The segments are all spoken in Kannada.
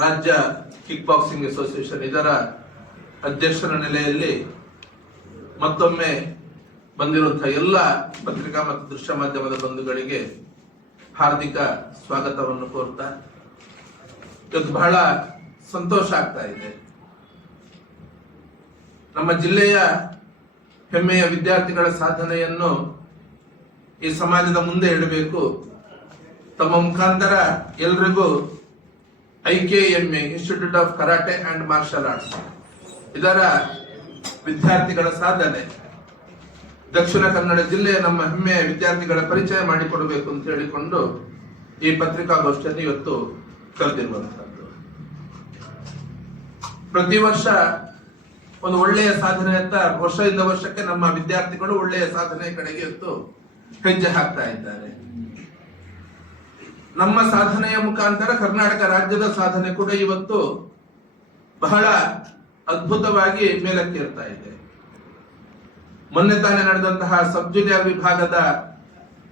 ರಾಜ್ಯ ಕಿಕ್ ಬಾಕ್ಸಿಂಗ್ ಅಸೋಸಿಯೇಷನ್ ಇದರ ಅಧ್ಯಕ್ಷರ ನೆಲೆಯಲ್ಲಿ ಮತ್ತೊಮ್ಮೆ ಬಂದಿರುವಂತಹ ಎಲ್ಲ ಪತ್ರಿಕಾ ಮತ್ತು ದೃಶ್ಯ ಮಾಧ್ಯಮದ ಬಂಧುಗಳಿಗೆ ಹಾರ್ದಿಕ ಸ್ವಾಗತವನ್ನು ಕೋರ್ತಾ ಇವತ್ತು ಬಹಳ ಸಂತೋಷ ಆಗ್ತಾ ಇದೆ. ನಮ್ಮ ಜಿಲ್ಲೆಯ ಹೆಮ್ಮೆಯ ವಿದ್ಯಾರ್ಥಿಗಳ ಸಾಧನೆಯನ್ನು ಈ ಸಮಾಜದ ಮುಂದೆ ಇಡಬೇಕು. ತಮ್ಮ ಮುಖಾಂತರ ಎಲ್ರಿಗೂ IKMA institute of karate and martial arts ಇದರ ವಿದ್ಯಾರ್ಥಿಗಳ ಸಾಧನೆ, ದಕ್ಷಿಣ ಕನ್ನಡ ಜಿಲ್ಲೆಯ ನಮ್ಮ ಹೆಮ್ಮೆಯ ವಿದ್ಯಾರ್ಥಿಗಳ ಪರಿಚಯ ಮಾಡಿಕೊಡಬೇಕು ಅಂತ ಹೇಳಿಕೊಂಡು ಈ ಪತ್ರಿಕಾಗೋಷ್ಠಿಯನ್ನು ಇವತ್ತು ಕರೆದಿರುವಂತಹದ್ದು. ಪ್ರತಿ ವರ್ಷ ಒಂದು ಒಳ್ಳೆಯ ಸಾಧನೆ ಅಂತ ವರ್ಷದಿಂದ ವರ್ಷಕ್ಕೆ ನಮ್ಮ ವಿದ್ಯಾರ್ಥಿಗಳು ಒಳ್ಳೆಯ ಸಾಧನೆ ಕಡೆಗೆ ಇವತ್ತು ಹೆಜ್ಜೆ ಹಾಕ್ತಾ ಇದ್ದಾರೆ. ನಮ್ಮ ಸಾಧನೆಯ ಮುಖಾಂತರ ಕರ್ನಾಟಕ ರಾಜ್ಯದ ಸಾಧನೆ ಕೂಡ ಇವತ್ತು ಬಹಳ ಅದ್ಭುತವಾಗಿ ಮೇಲಕ್ಕೇರ್ತಾ ಇದೆ. ಮೊನ್ನೆ ತಾನೇ ನಡೆದಂತಹ ಸಬ್ ಜೂನಿಯರ್ ವಿಭಾಗದ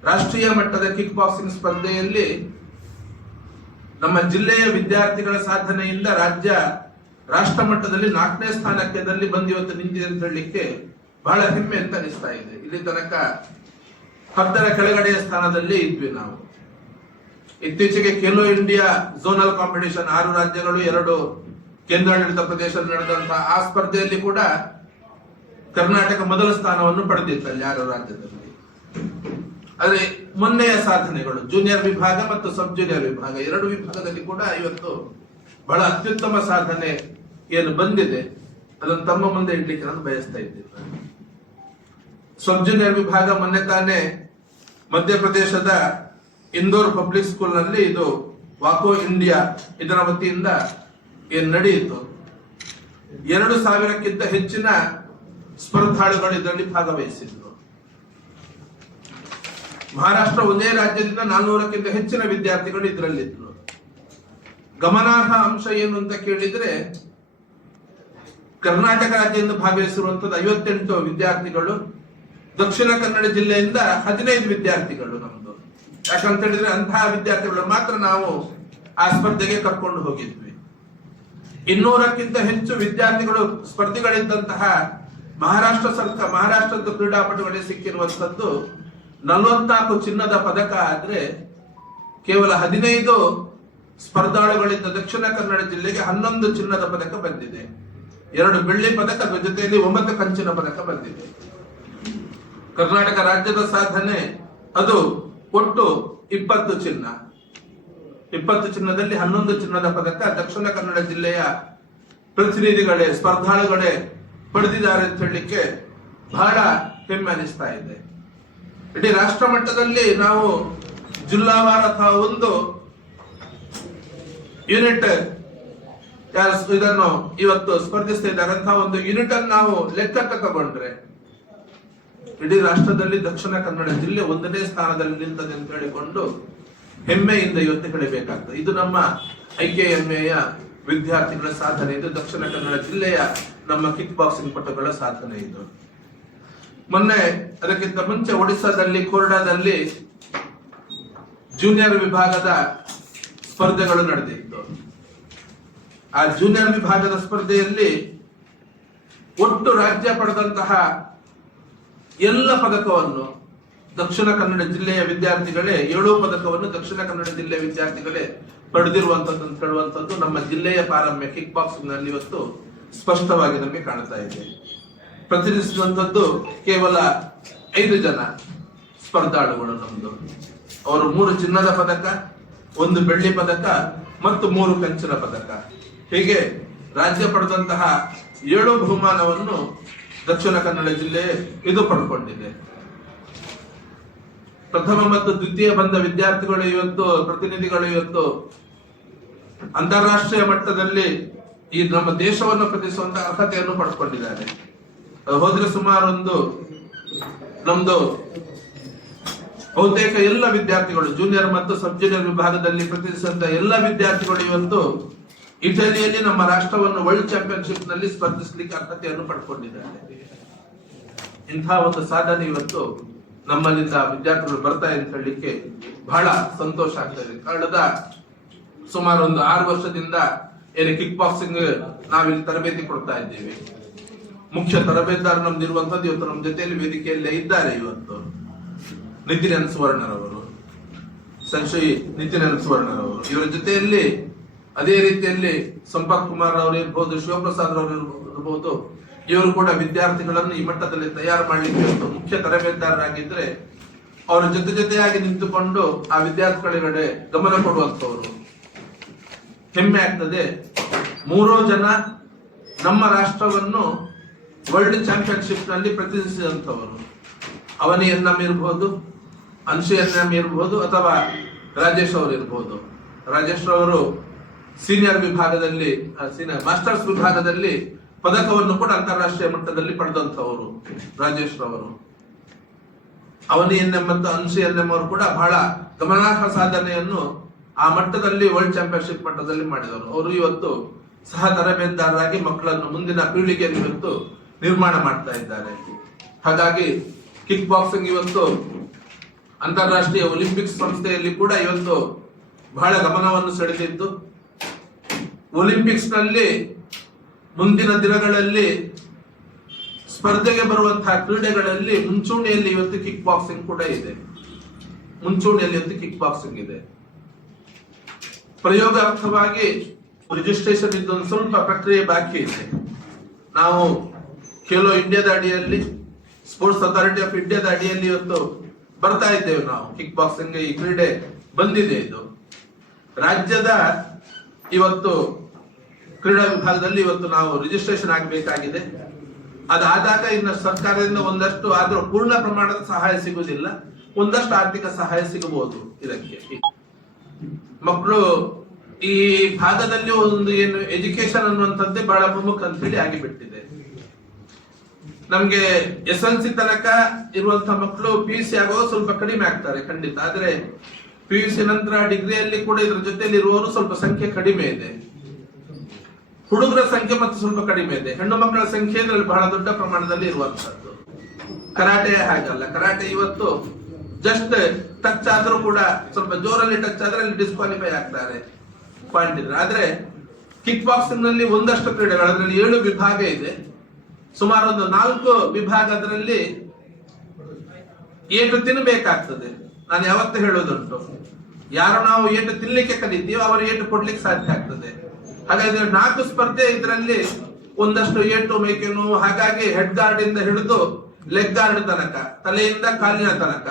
ರಾಷ್ಟ್ರೀಯ ಮಟ್ಟದ ಕಿಕ್ ಬಾಕ್ಸಿಂಗ್ ಸ್ಪರ್ಧೆಯಲ್ಲಿ ನಮ್ಮ ಜಿಲ್ಲೆಯ ವಿದ್ಯಾರ್ಥಿಗಳ ಸಾಧನೆಯಿಂದ ರಾಜ್ಯ ರಾಷ್ಟ್ರ ಮಟ್ಟದಲ್ಲಿ 4ನೇ ಸ್ಥಾನಕ್ಕೆ ಬಂದಿವತ್ತು ನಿಂತಿದೆ ಅಂತ ಹೇಳಲಿಕ್ಕೆ ಬಹಳ ಹೆಮ್ಮೆ ಅಂತ ಅನಿಸ್ತಾ ಇದೆ. ಇಲ್ಲಿ ತನಕ 10ರ ಕೆಳಗಡೆಯ ಸ್ಥಾನದಲ್ಲಿ ಇದ್ವಿ ನಾವು. ಇತ್ತೀಚೆಗೆ ಖೇಲೋ ಇಂಡಿಯಾ ಝೋನಲ್ ಕಾಂಪಿಟೇಷನ್ 6 ರಾಜ್ಯಗಳು 2 ಕೇಂದ್ರಾಡಳಿತ ಪ್ರದೇಶದಲ್ಲಿ ನಡೆದಂತಹ ಆ ಸ್ಪರ್ಧೆಯಲ್ಲಿ ಕೂಡ ಕರ್ನಾಟಕ ಮೊದಲ ಸ್ಥಾನವನ್ನು ಪಡೆದಿತ್ತಲ್ಲಿ 6 ರಾಜ್ಯದಲ್ಲಿ. ಆದ್ರೆ ಮೊನ್ನೆಯ ಸಾಧನೆಗಳು ಜೂನಿಯರ್ ವಿಭಾಗ ಮತ್ತು ಸಬ್ ಜೂನಿಯರ್ ವಿಭಾಗ 2 ವಿಭಾಗದಲ್ಲಿ ಕೂಡ ಇವತ್ತು ಬಹಳ ಅತ್ಯುತ್ತಮ ಸಾಧನೆ ಏನು ಬಂದಿದೆ ಅದನ್ನು ತಮ್ಮ ಮುಂದೆ ಇಡ್ಲಿಕ್ಕೆ ನಾನು ಬಯಸ್ತಾ ಇದ್ದೇನೆ. ಸಬ್ ಜೂನಿಯರ್ ವಿಭಾಗ ಮೊನ್ನೆ ತಾನೇ ಮಧ್ಯಪ್ರದೇಶದ ಇಂದೋರ್ ಪಬ್ಲಿಕ್ ಸ್ಕೂಲ್ ನಲ್ಲಿ ಇದು ವಾಕೋ ಇಂಡಿಯಾ ಇದರ ವತಿಯಿಂದ ಏನ್ ನಡೆಯಿತು. 2000ಕ್ಕಿಂತ ಹೆಚ್ಚಿನ ಸ್ಪರ್ಧಾಳುಗಳು ಇದರಲ್ಲಿ ಭಾಗವಹಿಸಿದ್ರು. ಮಹಾರಾಷ್ಟ್ರ ಒಂದೇ ರಾಜ್ಯದಿಂದ 400ಕ್ಕಿಂತ ಹೆಚ್ಚಿನ ವಿದ್ಯಾರ್ಥಿಗಳು ಇದರಲ್ಲಿದ್ರು. ಗಮನಾರ್ಹ ಅಂಶ ಏನು ಅಂತ ಕೇಳಿದ್ರೆ ಕರ್ನಾಟಕ ರಾಜ್ಯದಿಂದ ಭಾಗವಹಿಸಿರುವಂತದ್ದು 58 ವಿದ್ಯಾರ್ಥಿಗಳು, ದಕ್ಷಿಣ ಕನ್ನಡ ಜಿಲ್ಲೆಯಿಂದ 15 ವಿದ್ಯಾರ್ಥಿಗಳು ನಮ್ದು. ಯಾಕಂತ ಹೇಳಿದ್ರೆ ಅಂತಹ ವಿದ್ಯಾರ್ಥಿಗಳು ಮಾತ್ರ ನಾವು ಆ ಸ್ಪರ್ಧೆಗೆ ಕರ್ಕೊಂಡು ಹೋಗಿದ್ವಿ. 200ಕ್ಕಿಂತ ಹೆಚ್ಚು ವಿದ್ಯಾರ್ಥಿಗಳು ಸ್ಪರ್ಧಿಗಳಿದ್ದಂತಹ ಮಹಾರಾಷ್ಟ್ರದ ಕ್ರೀಡಾಪಟುಗಳಿಗೆ ಸಿಕ್ಕಿರುವಂತದ್ದು 44 ಚಿನ್ನದ ಪದಕ ಆದ್ರೆ ಕೇವಲ 15 ಸ್ಪರ್ಧಾಳುಗಳಿಂದ ದಕ್ಷಿಣ ಕನ್ನಡ ಜಿಲ್ಲೆಗೆ 11 ಚಿನ್ನದ ಪದಕ ಬಂದಿದೆ. 2 ಬೆಳ್ಳಿ ಪದಕ ಜೊತೆಯಲ್ಲಿ 9 ಕಂಚಿನ ಪದಕ ಬಂದಿದೆ. ಕರ್ನಾಟಕ ರಾಜ್ಯದ ಸಾಧನೆ ಅದು ಒಟ್ಟು 20 ಚಿನ್ನ, 20 ಚಿನ್ನದಲ್ಲಿ 11 ಚಿನ್ನದ ಪದಕ ದಕ್ಷಿಣ ಕನ್ನಡ ಜಿಲ್ಲೆಯ ಪ್ರತಿನಿಧಿಗಳೇ ಸ್ಪರ್ಧಾಳುಗಳೇ ಪಡೆದಿದ್ದಾರೆ ಅಂತ ಹೇಳಲಿಕ್ಕೆ ಬಹಳ ಹೆಮ್ಮೆ ಅನಿಸ್ತಾ ಇದೆ. ಇಡೀ ರಾಷ್ಟ್ರ ಮಟ್ಟದಲ್ಲಿ ನಾವು ಜಿಲ್ಲಾವಾರ ಅಥವಾ ಒಂದು ಯೂನಿಟ್ ಇದನ್ನು ಇವತ್ತು ಸ್ಪರ್ಧಿಸ್ತಾ ಇದ್ದಾರೆ ಅಂತ ಒಂದು ಯೂನಿಟ್ ಅನ್ನು ನಾವು ಲೆಕ್ಕಕ್ಕೆ ತಗೊಂಡ್ರೆ ಇಡೀ ರಾಷ್ಟ್ರದಲ್ಲಿ ದಕ್ಷಿಣ ಕನ್ನಡ ಜಿಲ್ಲೆ 1ನೇ ಸ್ಥಾನದಲ್ಲಿ ನಿಂತದೆ ಅಂತ ಹೇಳಿಕೊಂಡು ಹೆಮ್ಮೆಯಿಂದ ಇವತ್ತು ಹೇಳಬೇಕಾಗ್ತದೆ. ಇದು ನಮ್ಮ IKMAಯ ವಿದ್ಯಾರ್ಥಿಗಳ ಸಾಧನೆ. ಇದು ದಕ್ಷಿಣ ಕನ್ನಡ ಜಿಲ್ಲೆಯ ನಮ್ಮ ಕಿಕ್ ಬಾಕ್ಸಿಂಗ್ ಪಟುಗಳ ಸಾಧನೆ. ಇದು ಮೊನ್ನೆ ಅದಕ್ಕಿಂತ ಮುಂಚೆ ಒಡಿಸ್ಸಾದಲ್ಲಿ ಕೋರ್ಡಾದಲ್ಲಿ ಜೂನಿಯರ್ ವಿಭಾಗದ ಸ್ಪರ್ಧೆಗಳು ನಡೆದಿತ್ತು. ಆ ಜೂನಿಯರ್ ವಿಭಾಗದ ಸ್ಪರ್ಧೆಯಲ್ಲಿ ಒಟ್ಟು ರಾಜ್ಯ ಪಡೆದಂತಹ ಎಲ್ಲ ಪದಕವನ್ನು ದಕ್ಷಿಣ ಕನ್ನಡ ಜಿಲ್ಲೆಯ ವಿದ್ಯಾರ್ಥಿಗಳೇ 7 ಪದಕವನ್ನು ದಕ್ಷಿಣ ಕನ್ನಡ ಜಿಲ್ಲೆಯ ವಿದ್ಯಾರ್ಥಿಗಳೇ ಪಡೆದಿರುವಂತದ್ದು ಅಂತ ಹೇಳುವಂತದ್ದು ನಮ್ಮ ಜಿಲ್ಲೆಯ ಪಾರಮ್ಯ ಕಿಕ್ ಬಾಕ್ಸಿಂಗ್ ನಲ್ಲಿ ಇವತ್ತು ಸ್ಪಷ್ಟವಾಗಿ ನಮಗೆ ಕಾಣ್ತಾ ಇದೆ. ಪ್ರತಿನಿಧಿಸುವಂತದ್ದು ಕೇವಲ 5 ಜನ ಸ್ಪರ್ಧಾಳುಗಳು ನಮ್ದು. ಅವರು 3 ಚಿನ್ನದ ಪದಕ, 1 ಬೆಳ್ಳಿ ಪದಕ ಮತ್ತು 3 ಕಂಚಿನ ಪದಕ, ಹೀಗೆ ರಾಜ್ಯ ಪಡೆದಂತಹ 7 ಬಹುಮಾನವನ್ನು ದಕ್ಷಿಣ ಕನ್ನಡ ಜಿಲ್ಲೆ ಇದು ಪಡ್ಕೊಂಡಿದೆ. ಪ್ರಥಮ ಮತ್ತು ದ್ವಿತೀಯ ಬಂದ ವಿದ್ಯಾರ್ಥಿಗಳು ಇವತ್ತು ಪ್ರತಿನಿಧಿಗಳು ಇವತ್ತು ಅಂತಾರಾಷ್ಟ್ರೀಯ ಮಟ್ಟದಲ್ಲಿ ಈ ನಮ್ಮ ದೇಶವನ್ನು ಪ್ರತಿನಿಧಿಸುವಂತಹ ಅರ್ಹತೆಯನ್ನು ಪಡ್ಕೊಂಡಿದ್ದಾರೆ. ಹೋದ್ರೆ ಸುಮಾರು ನಮ್ದು ಬಹುತೇಕ ಎಲ್ಲ ವಿದ್ಯಾರ್ಥಿಗಳು ಜೂನಿಯರ್ ಮತ್ತು ಸಬ್ ಜೂನಿಯರ್ ವಿಭಾಗದಲ್ಲಿ ಪ್ರತಿನಿಧಿಸುವಂತಹ ಎಲ್ಲ ವಿದ್ಯಾರ್ಥಿಗಳು ಇವತ್ತು ಇಟಲಿಯಲ್ಲಿ ನಮ್ಮ ರಾಷ್ಟ್ರವನ್ನು ವರ್ಲ್ಡ್ ಚಾಂಪಿಯನ್ಶಿಪ್ ನಲ್ಲಿ ಸ್ಪರ್ಧಿಸಲಿಕ್ಕೆ ಅರ್ಹತೆಯನ್ನು ಪಡ್ಕೊಂಡಿದ್ದಾರೆ. ಇಂತಹ ಒಂದು ಸಾಧನೆ ಇವತ್ತು ನಮ್ಮಲ್ಲಿಂದ ವಿದ್ಯಾರ್ಥಿಗಳು ಬರ್ತಾ ಅಂತ ಹೇಳಲಿಕ್ಕೆ ಬಹಳ ಸಂತೋಷ ಆಗ್ತದೆ. ಕಳೆದ ಸುಮಾರು 6 ವರ್ಷದಿಂದ ಏನು ಕಿಕ್ ಬಾಕ್ಸಿಂಗ್ ನಾವಿಲ್ಲಿ ತರಬೇತಿ ಕೊಡ್ತಾ ಇದ್ದೀವಿ. ಮುಖ್ಯ ತರಬೇತುದಾರ ನಮ್ದಿರುವಂತದ್ದು ಇವತ್ತು ನಮ್ಮ ಜೊತೆಯಲ್ಲಿ ವೇದಿಕೆಯಲ್ಲೇ ಇದ್ದಾರೆ. ಇವತ್ತು ನಿತಿನ್ ಎನ್ ಸುವರ್ಣರವರು, ಸಂಶಯಿ ನಿತಿನ್ ಎನ್ ಸುವರ್ಣರವರು, ಇವರ ಜೊತೆಯಲ್ಲಿ ಅದೇ ರೀತಿಯಲ್ಲಿ ಸಂಪತ್ ಕುಮಾರ್ ಅವರು ಇರ್ಬೋದು, ಶಿವಪ್ರಸಾದ್ ಅವರು ಇರ್ಬೋದು, ಇವರು ಕೂಡ ವಿದ್ಯಾರ್ಥಿಗಳನ್ನು ಈ ಮಟ್ಟದಲ್ಲಿ ತಯಾರು ಮಾಡಲಿಕ್ಕೆ ಮುಖ್ಯ ತರಬೇತುದಾರರಾಗಿದ್ರೆ ಅವರ ಜೊತೆಯಾಗಿ ನಿಂತುಕೊಂಡು ಆ ವಿದ್ಯಾರ್ಥಿಗಳ ಗಮನ ಕೊಡುವಂತವರು. ಹೆಮ್ಮೆ ಆಗ್ತದೆ. 3 ಜನ ನಮ್ಮ ರಾಷ್ಟ್ರವನ್ನು ವರ್ಲ್ಡ್ ಚಾಂಪಿಯನ್ಶಿಪ್ ನಲ್ಲಿ ಪ್ರತಿನಿಧಿಸಿದಂತವರು. ಅವನಿ ಎನ್ನಂ ಇರ್ಬೋದು, ಅನ್ಶು ಎನ್ನಂ ಇರ್ಬೋದು, ಅಥವಾ ರಾಜೇಶ್ ಅವರು ಇರ್ಬೋದು. ರಾಜೇಶ್ ಅವರು ಸೀನಿಯರ್ ವಿಭಾಗದಲ್ಲಿ, ಮಾಸ್ಟರ್ಸ್ ವಿಭಾಗದಲ್ಲಿ ಪದಕವನ್ನು ಕೂಡ ಅಂತಾರಾಷ್ಟ್ರೀಯ ಮಟ್ಟದಲ್ಲಿ ಪಡೆದಂತವರು ರಾಜೇಶ್ ರವರು. ಅವನಿ ಎನ್ಎಂ ಮತ್ತು ಅನ್ಶು ಎನ್ಎಂ ಅವರು ಕೂಡ ಬಹಳ ಗಮನಾರ್ಹ ಸಾಧನೆಯನ್ನು ಆ ಮಟ್ಟದಲ್ಲಿ ವರ್ಲ್ಡ್ ಚಾಂಪಿಯನ್ಶಿಪ್ ಮಟ್ಟದಲ್ಲಿ ಮಾಡಿದವರು. ಅವರು ಇವತ್ತು ಸಹ ತರಬೇತುದಾರರಾಗಿ ಮಕ್ಕಳನ್ನು ಮುಂದಿನ ಪೀಳಿಗೆಯನ್ನು ಇವತ್ತು ನಿರ್ಮಾಣ ಮಾಡ್ತಾ ಇದ್ದಾರೆ. ಹಾಗಾಗಿ ಕಿಕ್ ಬಾಕ್ಸಿಂಗ್ ಇವತ್ತು ಅಂತಾರಾಷ್ಟ್ರೀಯ ಒಲಿಂಪಿಕ್ಸ್ ಸಂಸ್ಥೆಯಲ್ಲಿ ಕೂಡ ಇವತ್ತು ಬಹಳ ಗಮನವನ್ನು ಸೆಳೆದಿದ್ದು, ಒಲಿಂಪಿಕ್ಸ್ ನಲ್ಲಿ ಮುಂದಿನ ದಿನಗಳಲ್ಲಿ ಸ್ಪರ್ಧೆಗೆ ಬರುವಂತಹ ಕ್ರೀಡೆಗಳಲ್ಲಿ ಮುಂಚೂಣಿಯಲ್ಲಿ ಇವತ್ತು ಕಿಕ್ ಬಾಕ್ಸಿಂಗ್ ಕೂಡ ಇದೆ. ಮುಂಚೂಣಿಯಲ್ಲಿ ಇವತ್ತು ಕಿಕ್ ಬಾಕ್ಸಿಂಗ್ ಇದೆ. ಪ್ರಯೋಗಾರ್ಥವಾಗಿ ರಿಜಿಸ್ಟ್ರೇಷನ್ ಇದ್ದೊಂದು ಸ್ವಲ್ಪ ಪ್ರಕ್ರಿಯೆ ಬಾಕಿ ಇದೆ. ನಾವು ಖೇಲೋ ಇಂಡಿಯಾದ ಅಡಿಯಲ್ಲಿ, ಸ್ಪೋರ್ಟ್ಸ್ ಅಥಾರಿಟಿ ಆಫ್ ಇಂಡಿಯಾದ ಅಡಿಯಲ್ಲಿ ಇವತ್ತು ಬರ್ತಾ ಇದ್ದೇವೆ. ನಾವು ಕಿಕ್ ಬಾಕ್ಸಿಂಗ್ ಈ ಕ್ರೀಡೆ ಬಂದಿದೆ. ಇದು ರಾಜ್ಯದ ಇವತ್ತು ಕ್ರೀಡಾ ವಿಭಾಗದಲ್ಲಿ ಇವತ್ತು ನಾವು ರಿಜಿಸ್ಟ್ರೇಷನ್ ಆಗಬೇಕಾಗಿದೆ. ಅದಾದಾಗ ಇನ್ನು ಸರ್ಕಾರದಿಂದ ಒಂದಷ್ಟು ಆದ್ರೂ ಪೂರ್ಣ ಪ್ರಮಾಣದ ಸಹಾಯ ಸಿಗುವುದಿಲ್ಲ, ಒಂದಷ್ಟು ಆರ್ಥಿಕ ಸಹಾಯ ಸಿಗಬಹುದು. ಇದಕ್ಕೆ ಮಕ್ಕಳು ಈ ಭಾಗದಲ್ಲಿ ಒಂದು ಏನು ಎಜುಕೇಶನ್ ಅನ್ನುವಂಥದ್ದೇ ಬಹಳ ಪ್ರಮುಖ ಅಂತ ಹೇಳಿ ಆಗಿಬಿಟ್ಟಿದೆ. ನಮ್ಗೆ SLC ತನಕ ಇರುವಂತಹ ಮಕ್ಕಳು PUC ಆಗುವಾಗ ಸ್ವಲ್ಪ ಕಡಿಮೆ ಆಗ್ತಾರೆ ಖಂಡಿತ. ಆದ್ರೆ PUC ನಂತರ ಡಿಗ್ರಿಯಲ್ಲಿ ಕೂಡ ಇದ್ರ ಜೊತೆಲಿ ಇರುವವರು ಸ್ವಲ್ಪ ಸಂಖ್ಯೆ ಕಡಿಮೆ ಇದೆ. ಹುಡುಗರ ಸಂಖ್ಯೆ ಮತ್ತು ಸ್ವಲ್ಪ ಕಡಿಮೆ ಇದೆ. ಹೆಣ್ಣು ಮಕ್ಕಳ ಸಂಖ್ಯೆ ಇದರಲ್ಲಿ ಬಹಳ ದೊಡ್ಡ ಪ್ರಮಾಣದಲ್ಲಿ ಇರುವಂತದ್ದು. ಕರಾಟೆ ಹಾಗಲ್ಲ. ಕರಾಟೆ ಇವತ್ತು ಜಸ್ಟ್ ಟಚ್ ಆದ್ರೂ ಕೂಡ ಸ್ವಲ್ಪ ಜೋರಲ್ಲಿ ಟಚ್ ಆದ್ರೆ ಅಲ್ಲಿ ಡಿಸ್ಕ್ವಾಲಿಫೈ ಆಗ್ತಾರೆ, ಪಾಯಿಂಟ್ ಇದ್ರೆ. ಆದ್ರೆ ಕಿಕ್ ಬಾಕ್ಸಿಂಗ್ ನಲ್ಲಿ ಒಂದಷ್ಟು ಕ್ರೀಡೆಗಳು, ಅದರಲ್ಲಿ 7 ವಿಭಾಗ ಇದೆ. ಸುಮಾರು ಒಂದು 4 ವಿಭಾಗ ಅದರಲ್ಲಿ ಏಟು ತಿನ್ನಬೇಕಾಗ್ತದೆ. ನಾನು ಯಾವತ್ತೂ ಹೇಳೋದುಂಟು, ಯಾರು ನಾವು ಏಟು ತಿನ್ಲಿಕ್ಕೆ ಕಲಿತೀವಿ ಅವರು ಏಟು ಕೊಡ್ಲಿಕ್ಕೆ ಸಾಧ್ಯ ಆಗ್ತದೆ. ಹಾಗಾದ್ರೆ 4 ಸ್ಪರ್ಧೆ ಇದರಲ್ಲಿ ಒಂದಷ್ಟು ಏಟು ಮೇಕೆ ನೋವು. ಹಾಗಾಗಿ ಹೆಡ್ ಗಾರ್ಡ್ ಇಂದ ಹಿಡಿದು ಲೆಗ್ ಗಾರ್ಡ್ ತನಕ, ತಲೆಯಿಂದ ಕಾಲಿನ ತನಕ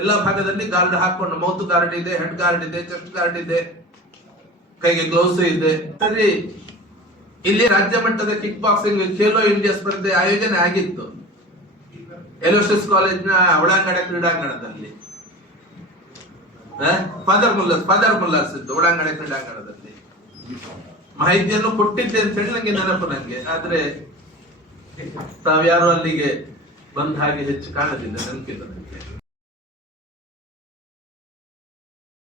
ಎಲ್ಲ ಭಾಗದಲ್ಲಿ ಗಾರ್ಡ್ ಹಾಕೊಂಡು, ಮೌತ್ ಗಾರ್ಡ್ ಇದೆ, ಹೆಡ್ ಗಾರ್ಡ್ ಇದೆ, ಚೆಸ್ಟ್ ಗಾರ್ಡ್ ಇದೆ, ಕೈಗೆ ಗ್ಲೌಸ್ ಇದೆ. ಸರಿ, ಇಲ್ಲಿ ರಾಜ್ಯ ಮಟ್ಟದ ಕಿಕ್ ಬಾಕ್ಸಿಂಗ್ ಖೇಲೋ ಇಂಡಿಯಾ ಸ್ಪರ್ಧೆ ಆಯೋಜನೆ ಆಗಿತ್ತು ಎಲೋಸಿಸ್ ಕಾಲೇಜ್ನ ಒಳಾಂಗಣ ಕ್ರೀಡಾಂಗಣದಲ್ಲಿ. ಫಾದರ್ ಮುಲ್ಲರ್ಸ್ ಇತ್ತು ಒಳಾಂಗಣ ಕ್ರೀಡಾಂಗಣದಲ್ಲಿ. ಮಾಹಿತಿಯನ್ನು ಕೊಟ್ಟಿದ್ದೆ ಅಂತ ಹೇಳಿ ನಂಗೆ ನೆನಪು. ನಂಗೆ ಆದ್ರೆ ತಾವ್ಯಾರು ಅಲ್ಲಿಗೆ ಬಂದ ಹಾಗೆ ಹೆಚ್ಚು ಕಾಣದಿಲ್ಲ, ನೆನಪಿಲ್ಲ ನನಗೆ.